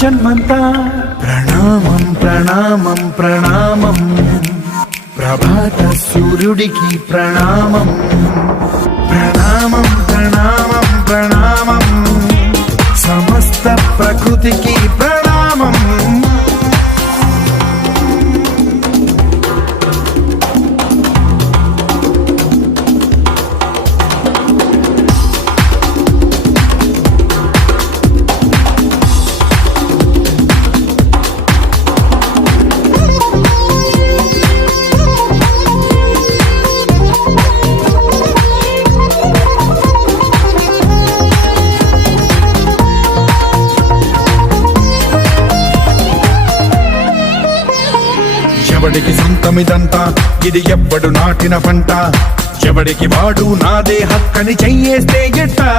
జన్మంతా ప్రణామం ప్రణామం ప్రణామం ప్రభాత సూర్యుడికి ప్రణామం ప్రణామం ప్రణామం ప్రణామం సమస్త ప్రకృతికి ప్రణామం ఎవడికి సొంతమిదంతా ఇది ఎవ్వడు నాటిన పంట ఎవడికి వాడు నాదే హక్కని చెయ్యేస్తే ఎట్టా